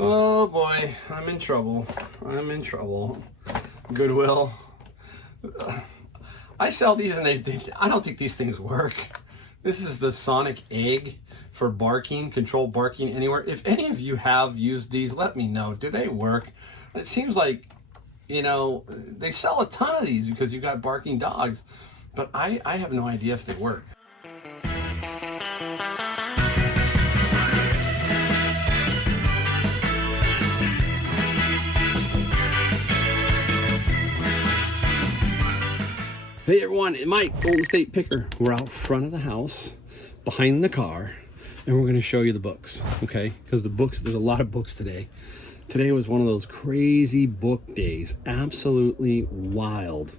Oh boy, I'm in trouble. I'm in trouble. Goodwill. I sell these and I don't think these things work. This is the Sonic Egg for barking, control barking anywhere. If any of you have used these, let me know. Do they work? It seems like, you know, they sell a ton of these because you got barking dogs, but I have no idea if they work. Hey everyone, Mike, Golden State Picker. We're out front of the house, behind the car, and we're going to show you the books, okay? Because the books, there's a lot of books today. Today was one of those crazy book days, absolutely wild,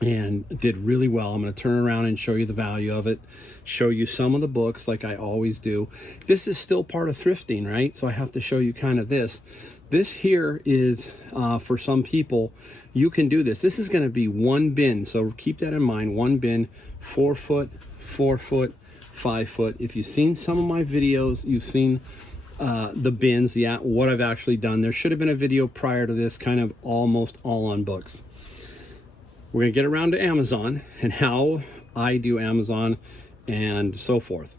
and did really well. I'm going to turn around and show you the value of it, show you some of the books like I always do. This is still part of thrifting, right? So I have to show you kind of this. This here is, for some people, you can do this. This is going to be one bin, so keep that in mind. One bin, 4 foot, 4 foot, 5 foot. If you've seen some of my videos, you've seen the bins, what I've actually done. There should have been a video prior to this, kind of almost all on books. We're going to get around to Amazon and how I do Amazon and so forth.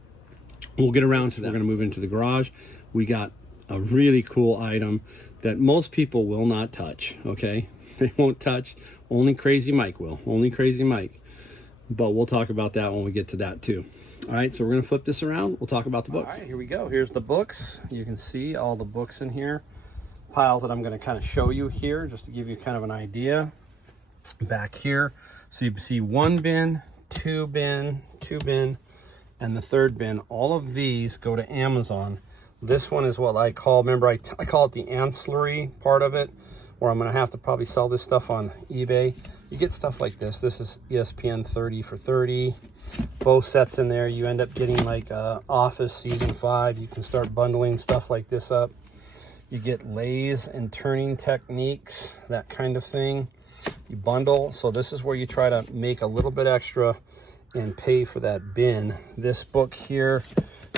We'll get around to that. We're going to move into the garage. We got a really cool item that most people will not touch, okay? They won't touch. Only Crazy Mike will. Only Crazy Mike. But we'll talk about that when we get to that too. All right, so we're going to flip this around. We'll talk about the books. All right, here we go. Here's the books. You can see all the books in here. Piles that I'm going to kind of show you here just to give you kind of an idea. Back here, so you can see one bin, two bin, and the third bin. All of these go to Amazon. This one is what I call, remember I call it the ancillary part of it, where I'm going to have to probably sell this stuff on eBay. You get stuff like this. This is ESPN 30 for 30. Both sets in there. You end up getting like Office Season 5. You can start bundling stuff like this up. You get lays and turning techniques, that kind of thing. You bundle. So this is where you try to make a little bit extra and pay for that bin. This book here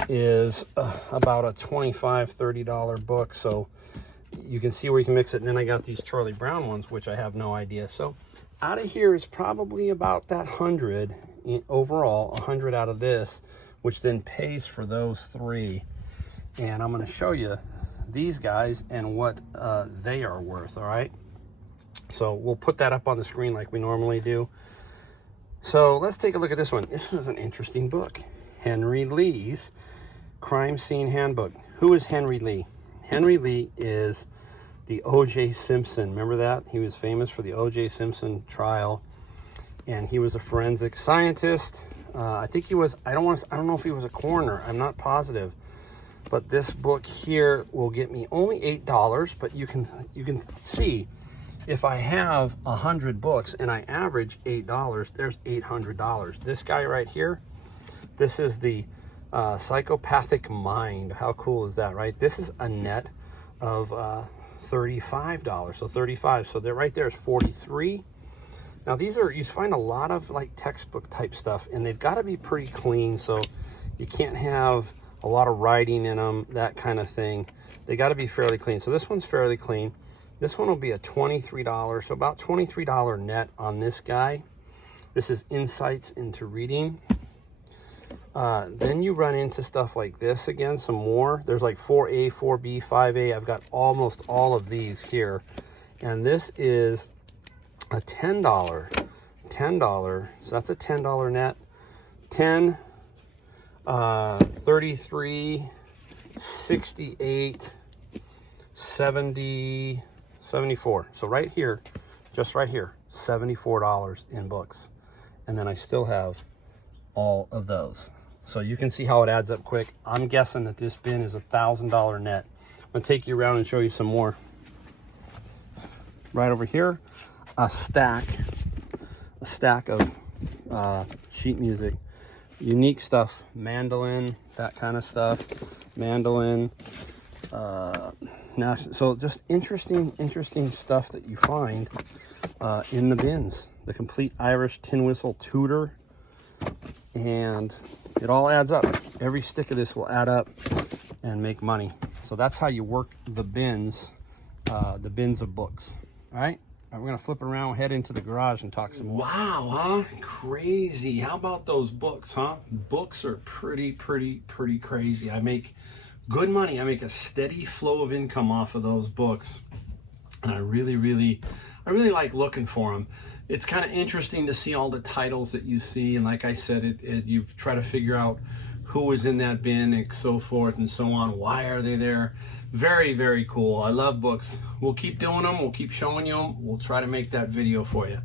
is about a $25, $30 book. So you can see where you can mix it. And then I got these Charlie Brown ones, which I have no idea. So out of here is probably about that 100 overall, 100 out of this, which then pays for those three. And I'm going to show you these guys and what they are worth. All right. So we'll put that up on the screen like we normally do. So let's take a look at this one. This is an interesting book. Henry Lee's Crime Scene Handbook. Who is Henry Lee? Henry Lee is the O.J. Simpson. Remember that? He was famous for the O.J. Simpson trial. And he was a forensic scientist. I think he was, I don't know if he was a coroner. I'm not positive. But this book here will get me only $8, but you can see if I have 100 books and I average $8, there's $800. This guy right here, this is the Psychopathic Mind. How cool is that, right? This is a net of $35. So 35. So there, right there is 43. Now these are, you find a lot of like textbook type stuff, and they've got to be pretty clean. So you can't have a lot of writing in them, that kind of thing. They got to be fairly clean. So this one's fairly clean. This one will be a $23, so about $23 net on this guy. This is Insights into Reading. Then you run into stuff like this again, some more. There's like 4A, 4B, 5A. I've got almost all of these here. And this is a $10. $10, so that's a $10 net. 10, 33, 68, 70, 74. So right here, just right here, $74 in books. And then I still have all of those. So you can see how it adds up quick. I'm guessing that this bin is $1,000 net. I'm gonna take you around and show you some more. Right over here, a stack of sheet music. Unique stuff, mandolin, that kind of stuff, mandolin. So just interesting stuff that you find in the bins. The Complete Irish Tin Whistle Tutor, and it all adds up. Every stick of this will add up and make money. So that's how you work the bins of books. All right, we're gonna flip around, head into the garage and talk some more. Wow, huh? Crazy. How about those books, huh? Books are pretty crazy. I make good money. I make a steady flow of income off of those books. And I really like looking for them. It's kind of interesting to see all the titles that you see. And like I said, you try to figure out who was in that bin and so forth and so on. Why are they there? Very cool. I love books. We'll keep doing them. We'll keep showing you them. We'll try to make that video for you.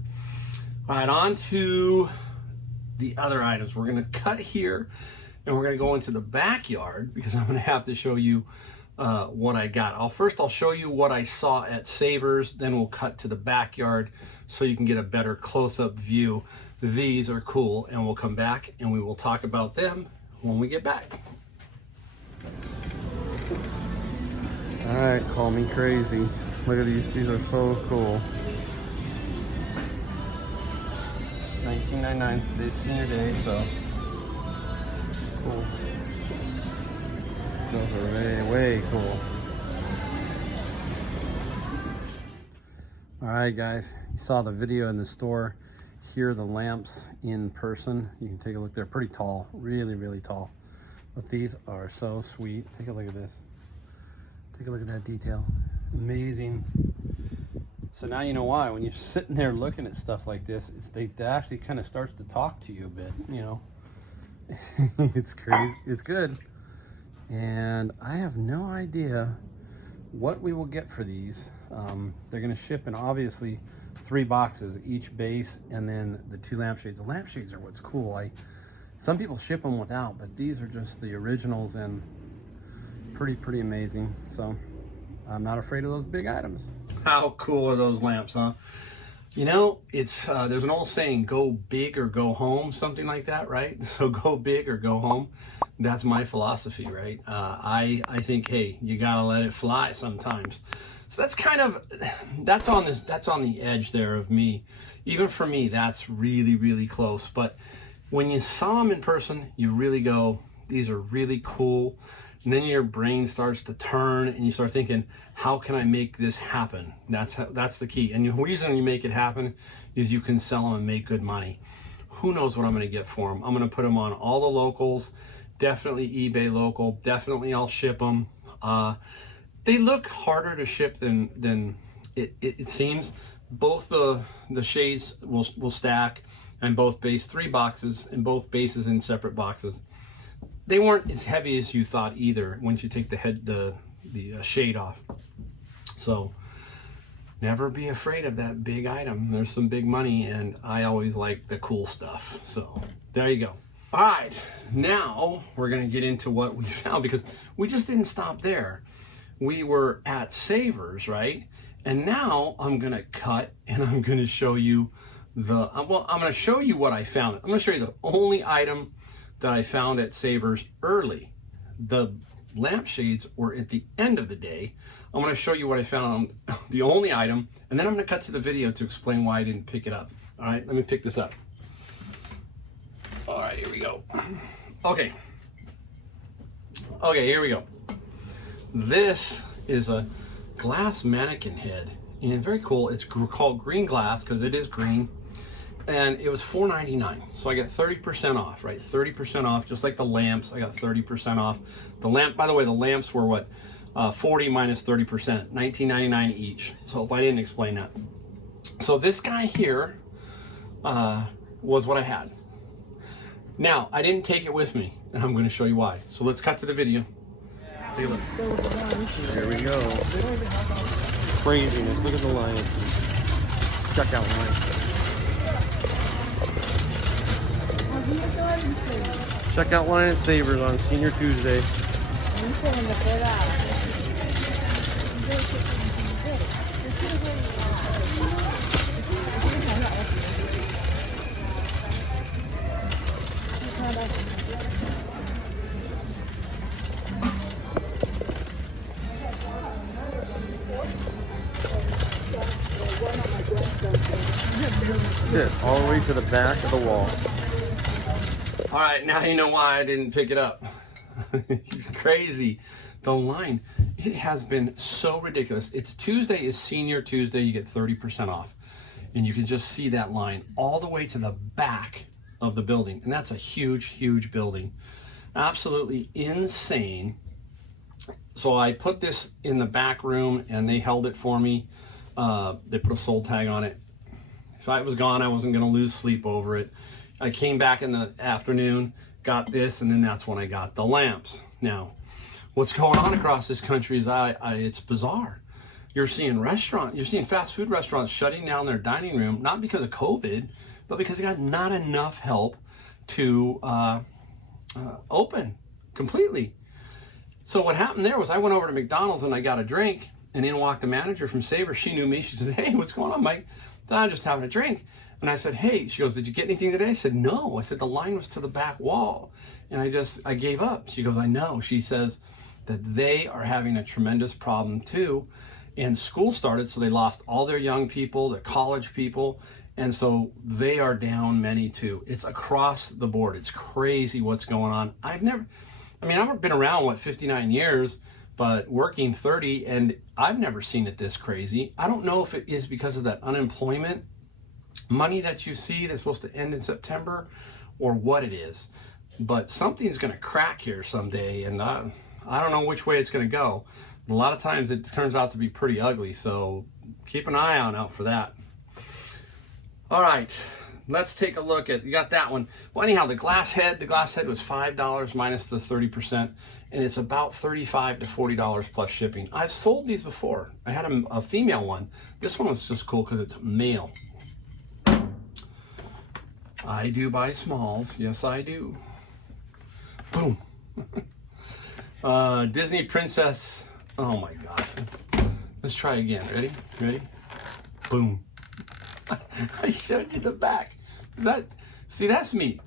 All right, on to the other items. We're going to cut here and we're going to go into the backyard because I'm going to have to show you what I got. First I'll show you what I saw at Savers, then we'll cut to the backyard so you can get a better close-up view. These are cool, and we'll come back and we will talk about them when we get back. All right, call me crazy. Look at these are so cool. $19.99, today's senior day, so cool. Those are way cool. All right, guys, you saw the video in the store. Here are the lamps in person. You can take a look. They're pretty tall, really tall. But these are so sweet. Take a look at this. Take a look at that detail. Amazing. So now you know why. When you're sitting there looking at stuff like this, they actually kind of starts to talk to you a bit, you know. It's crazy. It's good. And I have no idea what we will get for these. They're going to ship in obviously 3 boxes, each base, and then the 2 lampshades. The lampshades are what's cool. Some people ship them without, but these are just the originals and pretty amazing. So I'm not afraid of those big items. How cool are those lamps, huh? You know, it's there's an old saying, go big or go home, something like that, right? So go big or go home. That's my philosophy, right? I think, hey, you gotta let it fly sometimes. So that's kind of, that's on the edge there of me. Even for me, that's really close. But when you saw them in person, you really go, these are really cool. And then your brain starts to turn and you start thinking, how can I make this happen? That's the key. And the reason you make it happen is you can sell them and make good money. Who knows what I'm gonna get for them? I'm gonna put them on all the locals, definitely eBay local, definitely I'll ship them. They look harder to ship than it seems. Both the shades will stack and both base 3 boxes and both bases in separate boxes. They weren't as heavy as you thought either once you take the shade off. So never be afraid of that big item. There's some big money and I always like the cool stuff. So there you go. All right, now we're gonna get into what we found because we just didn't stop there. We were at Savers, right? And now I'm gonna cut and I'm gonna show you I'm gonna show you what I found. I'm gonna show you the only item that I found at Savers early. The lampshades were at the end of the day. I'm gonna show you what I found on the only item, and then I'm gonna cut to the video to explain why I didn't pick it up. All right, let me pick this up. All right, here we go. Okay, here we go. This is a glass mannequin head, and very cool. It's called green glass because it is green. And it was $4.99, so I got 30% off, right? 30% off, just like the lamps. I got 30% off. The lamp, by the way, the lamps were what? 40 minus 30%, $19.99 each. So if I didn't explain that. So this guy here was what I had. Now, I didn't take it with me, and I'm going to show you why. So let's cut to the video. Take a look. There we go. Craziness. Look at the lines. Check out lines. Check out Line at Savers on Senior Tuesday. That's it, all the way to the back of the wall. All right, now you know why I didn't pick it up. It's crazy. The line, It has been so ridiculous. It's Tuesday is Senior Tuesday. You get 30% off. And you can just see that line all the way to the back of the building. And that's a huge, huge building. Absolutely insane. So I put this in the back room and they held it for me. They put a sold tag on it. If I was gone, I wasn't going to lose sleep over it. I came back in the afternoon, got this, and then that's when I got the lamps. Now, what's going on across this country is it's bizarre. You're seeing fast food restaurants shutting down their dining room, not because of COVID, but because they got not enough help to open completely. So what happened there was I went over to McDonald's and I got a drink, and in walked the manager from Savor. She knew me. She says, "Hey, what's going on, Mike?" So I'm just having a drink. And I said, "Hey," she goes, "Did you get anything today?" I said, "No." I said, "The line was to the back wall." And I gave up. She goes, "I know." She says that they are having a tremendous problem too. And school started, so they lost all their young people, their college people. And so they are down many too. It's across the board. It's crazy what's going on. I've been around, 59 years, but working 30, and I've never seen it this crazy. I don't know if it is because of that unemployment money that you see that's supposed to end in September or what it is, but something's going to crack here someday, and I don't know which way it's going to go. A lot of times it turns out to be pretty ugly, so keep an eye out for that. All right, let's take a look at, you got that one. Well, anyhow, the glass head was $5 minus the 30%, and it's about $35 to $40 plus shipping. I've sold these before. I had a female one. This one was just cool because it's male. I do buy smalls. Yes, I do. Boom. Disney Princess. Oh my God. Let's try again. Ready? Boom. I showed you the back. That's me.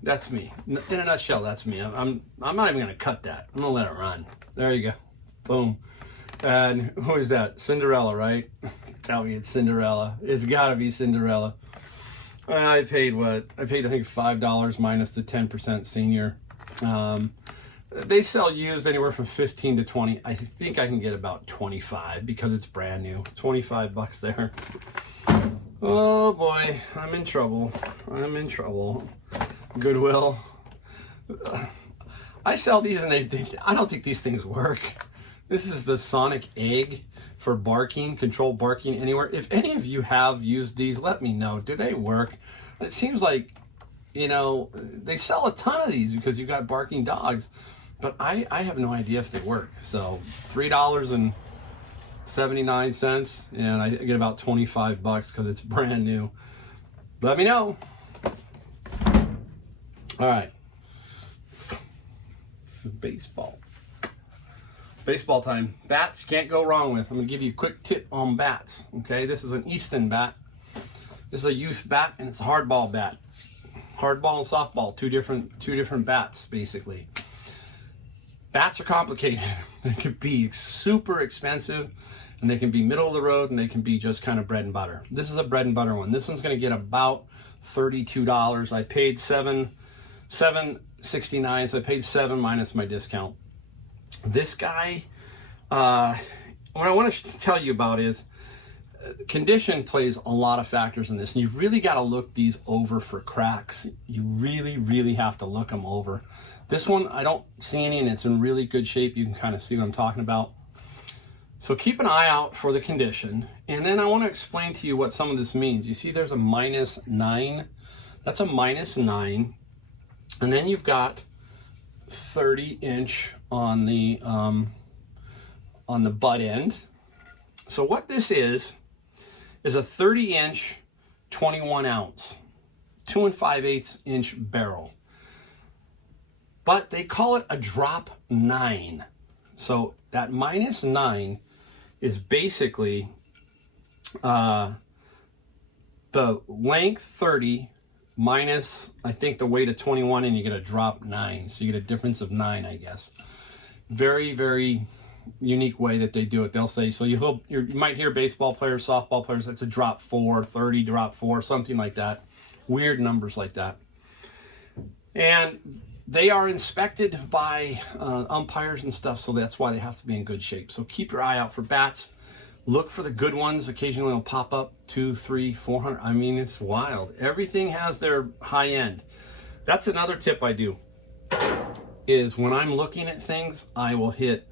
In a nutshell, that's me. I'm not even gonna cut that. I'm gonna let it run. There you go. Boom. And who is that? Cinderella, right? Tell me it's Cinderella. It's gotta be Cinderella. I paid I think $5 minus the 10% senior. They sell used anywhere from 15 to 20. I think I can get about 25 because it's brand new. 25 bucks there. Oh boy, I'm in trouble. Goodwill. I sell these and I don't think these things work. This is the Sonic Egg for barking, control barking anywhere. If any of you have used these, let me know. Do they work? It seems like, they sell a ton of these because you've got barking dogs, but I have no idea if they work. So $3.79, and I get about 25 bucks because it's brand new. Let me know. All right. This is baseball. Baseball time. Bats, you can't go wrong with. I'm going to give you a quick tip on bats. Okay, this is an Easton bat. This is a youth bat, and it's a hardball bat. Hardball and softball, two different bats, basically. Bats are complicated. They can be super expensive, and they can be middle of the road, and they can be just kind of bread and butter. This is a bread and butter one. This one's going to get about $32. I paid $7.69, so I paid $7 minus my discount. This guy, what I want to tell you about is condition plays a lot of factors in this, and you've really got to look these over for cracks. You really, really have to look them over. This one, I don't see any, and it's in really good shape. You can kind of see what I'm talking about. So keep an eye out for the condition, and then I want to explain to you what some of this means. You see there's a -9. That's a -9, and then you've got 30-inch on the butt end. So what this is a 30-inch, 21-ounce, 2 5/8 inch barrel. But they call it a drop 9. So that -9 is basically the length 30 minus, I think, the weight of 21, and you get a drop 9. So you get a difference of 9, I guess. Very, very unique way that they do it. They'll say, so you might hear baseball players, softball players, that's a drop 4, 30, drop 4, something like that. Weird numbers like that. And They are inspected by umpires and stuff, so that's why they have to be in good shape. So keep your eye out for bats. Look for the good ones. Occasionally they'll pop up 200, 300, 400. I mean, it's wild. Everything has their high end. That's another tip I do, is when I'm looking at things, I will hit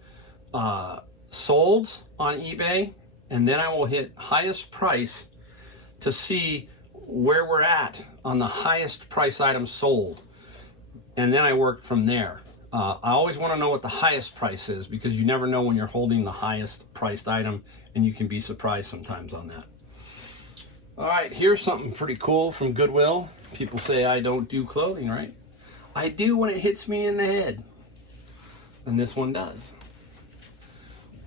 solds on eBay, and then I will hit highest price to see where we're at on the highest price item sold. And then I work from there. I always want to know what the highest price is, because you never know when you're holding the highest priced item, and you can be surprised sometimes on that. All right, here's something pretty cool from Goodwill. People say I don't do clothing, right? I do when it hits me in the head. And this one does.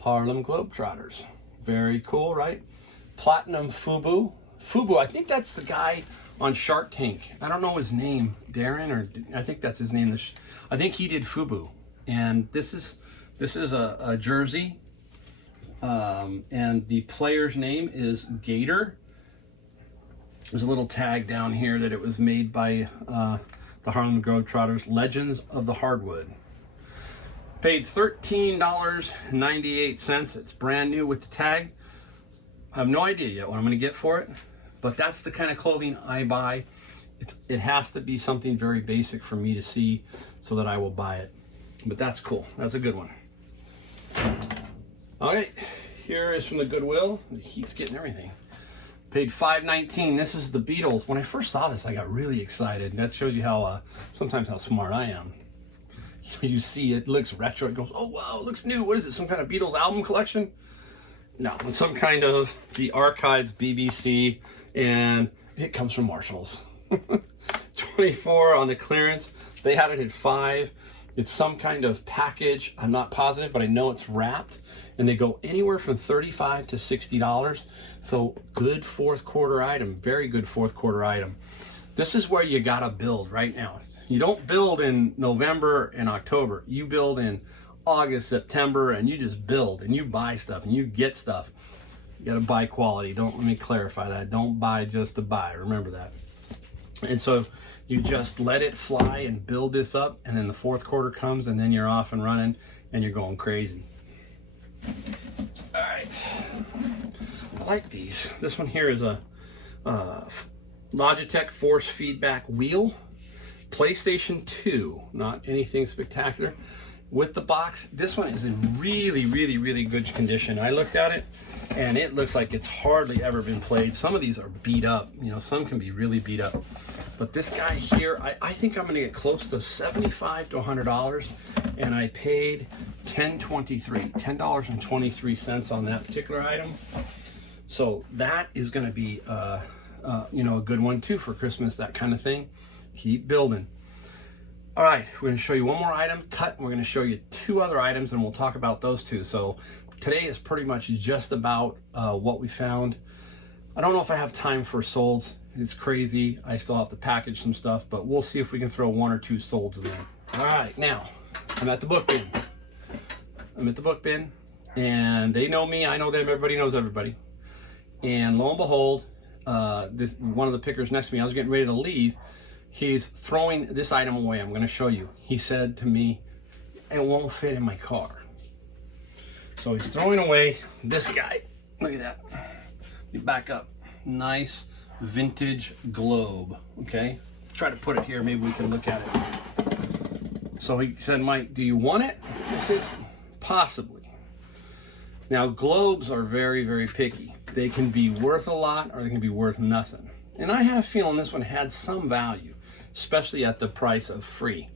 Harlem Globetrotters. Very cool, right? Platinum Fubu. Fubu, I think that's the guy on Shark Tank. I don't know his name, Darren, or I think that's his name. I think he did Fubu. And this is a jersey, and the player's name is Gator. There's a little tag down here that it was made by the Harlem Globetrotters, Legends of the Hardwood. Paid $13.98. It's brand new with the tag. I have no idea yet what I'm going to get for it, but that's the kind of clothing I buy. It has to be something very basic for me to see so that I will buy it. But that's cool. That's a good one. All right, here is from the Goodwill. The heat's getting everything. Paid $5.19. This is the Beatles. When I first saw this, I got really excited. And that shows you how sometimes how smart I am. You see it looks retro. It goes, oh wow, it looks new. What is it? Some kind of Beatles album collection? No, it's some kind of the Archives BBC, and it comes from Marshalls. 24 on the clearance. They had it at $5. It's some kind of package. I'm not positive, but I know it's wrapped, and they go anywhere from $35 to $60. So good fourth quarter item, very good fourth quarter item. This is where you gotta build right now. You don't build in November and October. You build in August, September, and you just build and you buy stuff and you get stuff. You gotta buy quality. Let me clarify that. Don't buy just to buy. Remember that. And so you just let it fly and build this up, and then the fourth quarter comes, and then you're off and running and you're going crazy. All right. I like these. This one here is a Logitech force feedback wheel. PlayStation 2, not anything spectacular. With the box, this one is in really, really, really good condition. I looked at it, and it looks like it's hardly ever been played. Some of these are beat up. You know, some can be really beat up. But this guy here, I think I'm going to get close to $75 to $100, and I paid $10.23 on that particular item. So that is going to be, you know, a good one too for Christmas, that kind of thing. Keep building. All right, we're going to show you one more item cut, and we're going to show you two other items, and we'll talk about those two. So today is pretty much just about what we found. I don't know if I have time for solds. It's crazy. I still have to package some stuff, but we'll see if we can throw one or two solds in there. All right, now I'm at the book bin. And they know me. I know them. Everybody knows everybody. And lo and behold, this one of the pickers next to me, I was getting ready to leave. He's throwing this item away. I'm going to show you. He said to me, it won't fit in my car. So he's throwing away this guy. Look at that. Let me back up. Nice vintage globe. Okay. Try to put it here. Maybe we can look at it. So he said, Mike, do you want it? I said, possibly. Now, globes are very, very picky. They can be worth a lot, or they can be worth nothing. And I had a feeling this one had some value, especially at the price of free.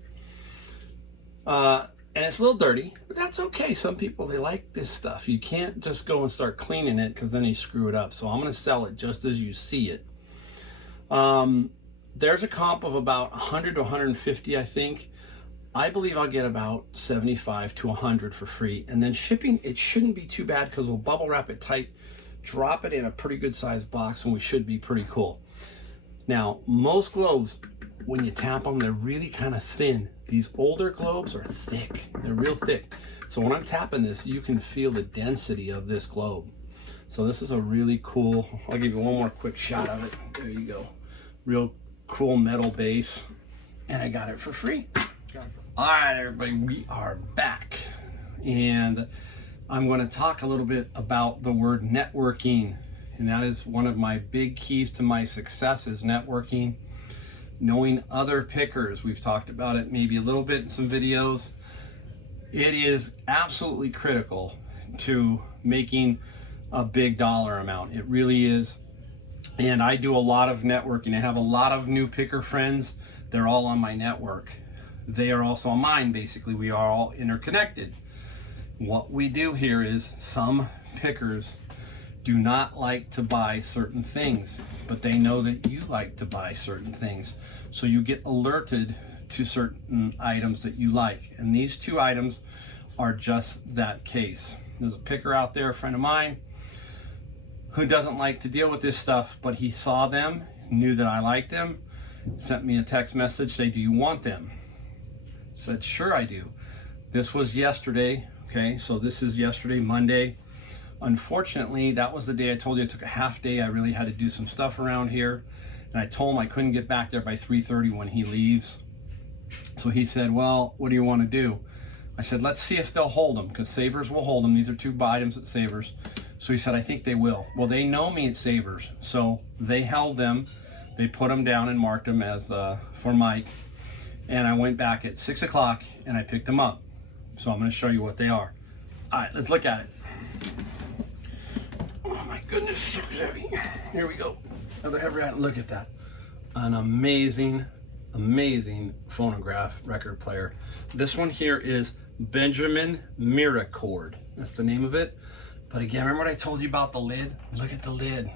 And it's a little dirty, but that's okay. Some people, they like this stuff. You can't just go and start cleaning it, because then you screw it up. So I'm going to sell it just as you see it. There's a comp of about 100 to 150, I think. I believe I'll get about 75 to 100 for free. And then shipping, it shouldn't be too bad, because we'll bubble wrap it tight, drop it in a pretty good sized box, and we should be pretty cool. Now, most globes, when you tap them, they're really kind of thin. These older globes are thick. They're real thick. So when I'm tapping this, you can feel the density of this globe. So this is a really cool, I'll give you one more quick shot of it. There you go. Real cool metal base. And I got it for free. All right, everybody, we are back, and I'm going to talk a little bit about the word networking, and that is one of my big keys to my success is networking, knowing other pickers. We've talked about it maybe a little bit in some videos. It is absolutely critical to making a big dollar amount. It really is. And I do a lot of networking. I have a lot of new picker friends. They're all on my network. They are also on mine. Basically, we are all interconnected. What we do here is some pickers do not like to buy certain things, but they know that you like to buy certain things. So you get alerted to certain items that you like. And these two items are just that case. There's a picker out there, a friend of mine, who doesn't like to deal with this stuff, but he saw them, knew that I liked them, sent me a text message, say, do you want them? Said, sure I do. This was yesterday, okay, so this is yesterday, Monday. Unfortunately, that was the day I told you I took a half day. I really had to do some stuff around here, and I told him I couldn't get back there by 3:30 when he leaves. So he said, well, what do you want to do? I said, let's see if they'll hold them, because Savers will hold them. These are two items at Savers. So he said, I think they will. Well, they know me at Savers, so they held them. They put them down and marked them as for Mike. And I went back at 6 o'clock and I picked them up. So I'm going to show you what they are. All right, let's look at it. Oh my goodness, so heavy. Here we go. Another heavy item. Look at that. An amazing, amazing phonograph record player. This one here is Benjamin Miracord. That's the name of it. But again, remember what I told you about the lid? Look at the lid.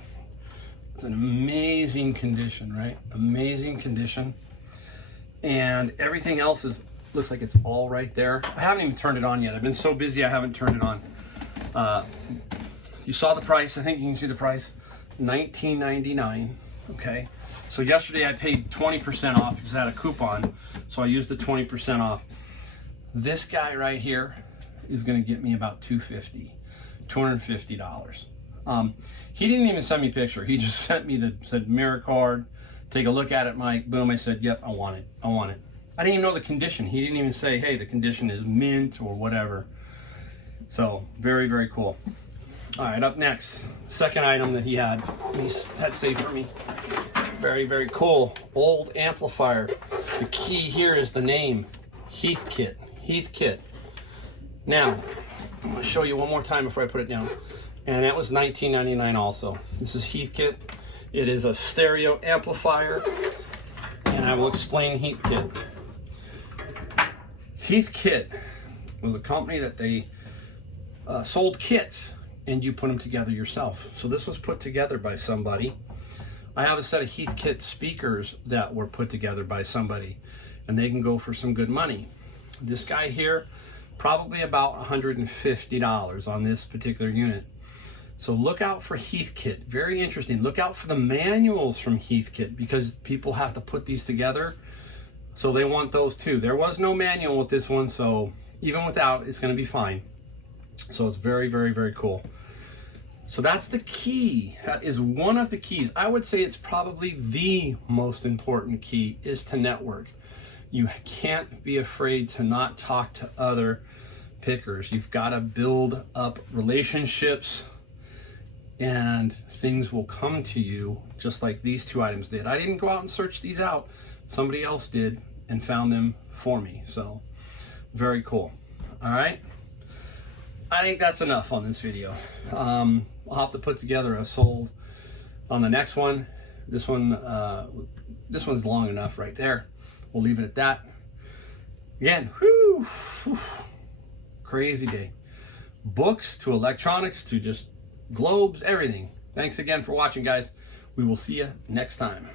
It's an amazing condition, right? Amazing condition. And everything else looks like it's all right there. I haven't even turned it on yet. I've been so busy I haven't turned it on. You saw the price. I think you can see the price. $19.99. Okay. So yesterday I paid 20% off because I had a coupon. So I used the 20% off. This guy right here is going to get me about $250. He didn't even send me a picture. He just sent me said Miracard. Take a look at it, Mike. Boom. I said, yep, I want it. I want it. I didn't even know the condition. He didn't even say, hey, the condition is mint or whatever. So very, very cool. All right, up next, second item that he had saved for me. Very, very cool. Old amplifier. The key here is the name, Heathkit. Heathkit. Now, I'm going to show you one more time before I put it down. And that was $19.99 also. This is Heathkit. It is a stereo amplifier, and I will explain Heathkit. Heathkit was a company that they sold kits, and you put them together yourself. So this was put together by somebody. I have a set of Heathkit speakers that were put together by somebody, and they can go for some good money. This guy here, probably about $150 on this particular unit. So look out for Heathkit. Very interesting. Look out for the manuals from Heathkit because people have to put these together. So they want those too. There was no manual with this one, so even without, it's going to be fine. So it's very, very, very cool. So that's the key. That is one of the keys. I would say it's probably the most important key is to network. You can't be afraid to not talk to other pickers. You've got to build up relationships, and things will come to you just like these two items did. I didn't go out and search these out. Somebody else did and found them for me. So very cool. All right. I think that's enough on this video. I'll have to put together a sold on the next one. This one's long enough right there. We'll leave it at that. Again, whew, crazy day. Books to electronics to just globes, everything. Thanks again for watching, guys. We will see you next time.